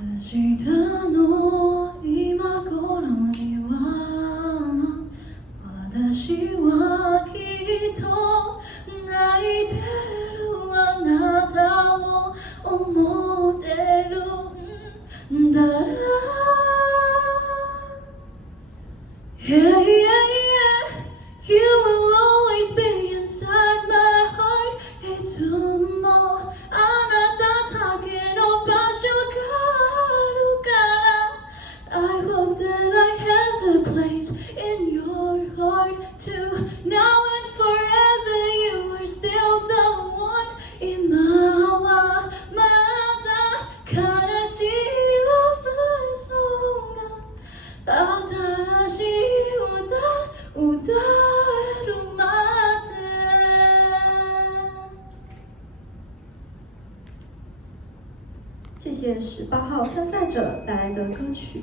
明日の今頃には私はきっと泣いてるあなたを思ってるんだ。Yeah, yeah, yeah. You will always be inside my heart. いつもあなただけの場所があるから。I hope that I have a place in your heart too. Now and forever you are still the one. 今はまだ悲しいラブソング。新しい歌えるまで。谢谢18号参赛者带来的歌曲。